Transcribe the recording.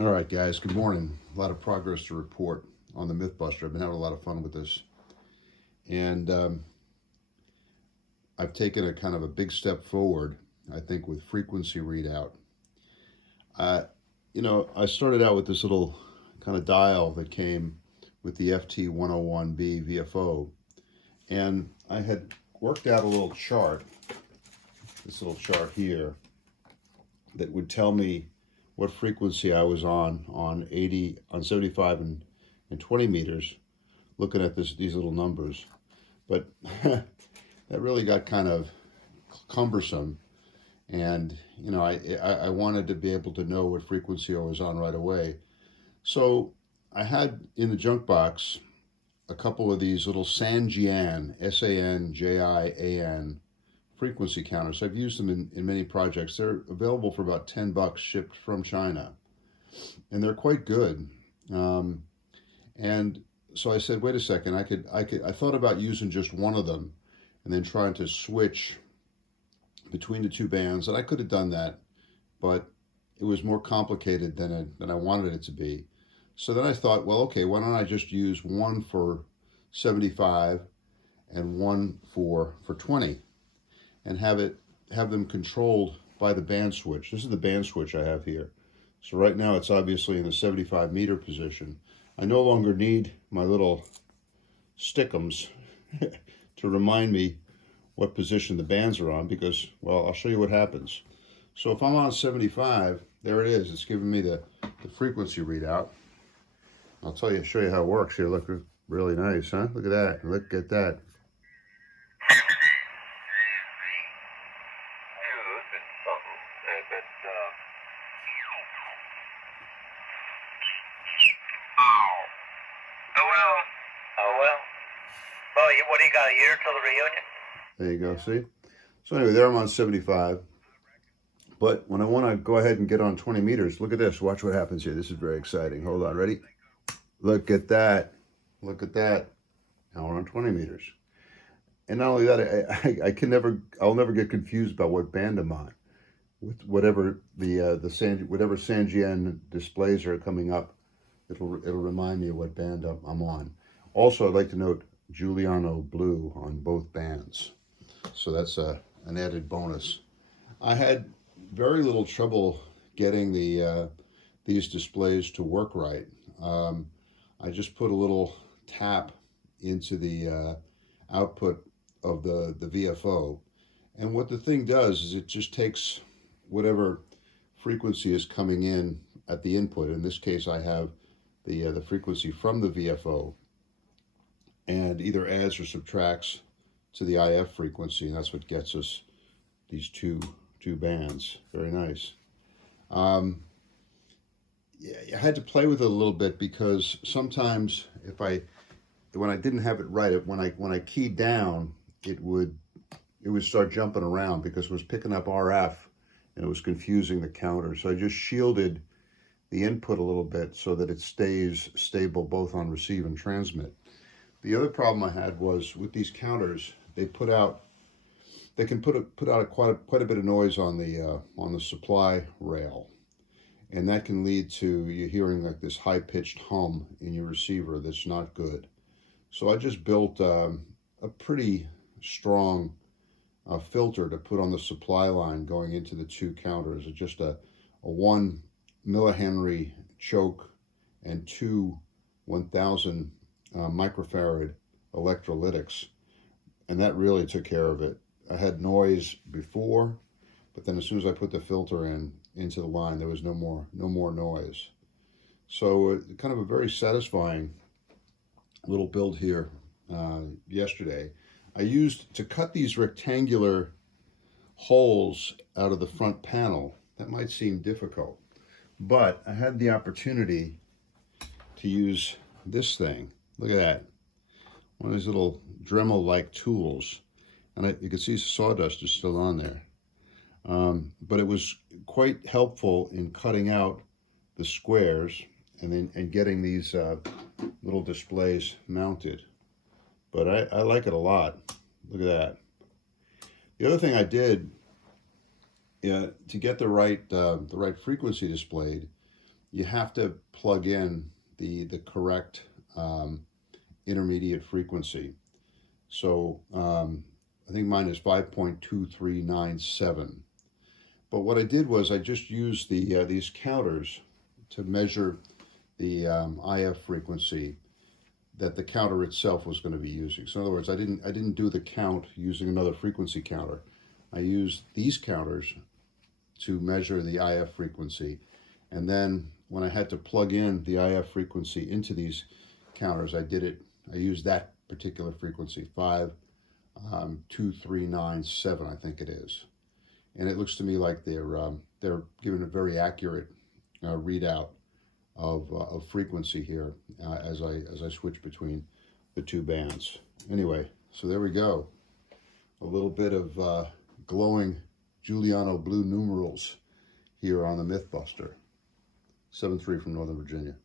All right, guys, good morning. A lot of progress to report on the Mythbuster. I've been having a lot of fun with this. And I've taken a kind of a big step forward, I think, with frequency readout. Uh, I started out with this little kind of dial that came with the FT101B VFO. And I had worked out a little chart, this little chart here, that would tell me what frequency I was on 80, on 75 and 20 meters, looking at these little numbers. But that really got kind of cumbersome. And, I wanted to be able to know what frequency I was on right away. So I had in the junk box a couple of these little San Jian, SANJIAN frequency counters. I've used them in many projects. They're available for about $10 shipped from China. And they're quite good. And so I said, wait a second, I thought about using just one of them and then trying to switch between the two bands. And I could have done that, but it was more complicated than I wanted it to be. So then I thought, well, okay, why don't I just use one for 75 and one for 20 and have them controlled by the band switch. This is the band switch I have here. So right now it's obviously in the 75 meter position. I no longer need my little stickums to remind me what position the bands are on because, well, I'll show you what happens. So if I'm on 75, there it is. It's giving me the frequency readout. I'll show you how it works here. Look, really nice, huh? Look at that. Look at that. What do you got, a year till the reunion? There you go, see? So anyway, there I'm on 75. But when I want to go ahead and get on 20 meters, look at this. Watch what happens here. This is very exciting. Hold on, ready? Look at that. Look at that. Now we're on 20 meters. And not only that, I'll never get confused about what band I'm on. With whatever whatever San Jian displays are coming up, it'll remind me of what band I'm on. Also, I'd like to note Juliano Blue on both bands. So that's an added bonus. I had very little trouble getting these displays to work right. I just put a little tap into the output of the VFO. And what the thing does is it just takes whatever frequency is coming in at the input. In this case, I have the frequency from the VFO and either adds or subtracts to the IF frequency, and that's what gets us these two bands. Very nice. Yeah, I had to play with it a little bit because sometimes when I didn't have it right, when I keyed down, it would start jumping around because it was picking up RF and it was confusing the counter. So I just shielded the input a little bit so that it stays stable both on receive and transmit. The other problem I had was with these counters, they can put out quite a bit of noise on the supply rail, and that can lead to you hearing like this high-pitched hum in your receiver that's not good. So I just built a pretty strong filter to put on the supply line going into the two counters. It's just a 1 millihenry choke and two 1000 microfarad electrolytics, and that really took care of it. I had noise before, but then as soon as I put the filter into the line, there was no more noise. So kind of a very satisfying little build here yesterday. I used to cut these rectangular holes out of the front panel. That might seem difficult, but I had the opportunity to use this thing. Look at that. One of these little Dremel-like tools. And you can see sawdust is still on there. But it was quite helpful in cutting out the squares and getting these little displays mounted. But I like it a lot. Look at that. The other thing I did to get the right frequency displayed you have to plug in the correct intermediate frequency. So I think mine is 5.2397. But what I did was I just used these counters to measure the IF frequency that the counter itself was going to be using. So in other words, I didn't do the count using another frequency counter. I used these counters to measure the IF frequency, and then when I had to plug in the IF frequency into these counters, I used that particular frequency, 52397, I think it is, and it looks to me like they're giving a very accurate readout of frequency here as I switch between the two bands. Anyway, so there we go. A little bit of glowing Juliano Blue numerals here on the Mythbuster. 7-3 from Northern Virginia.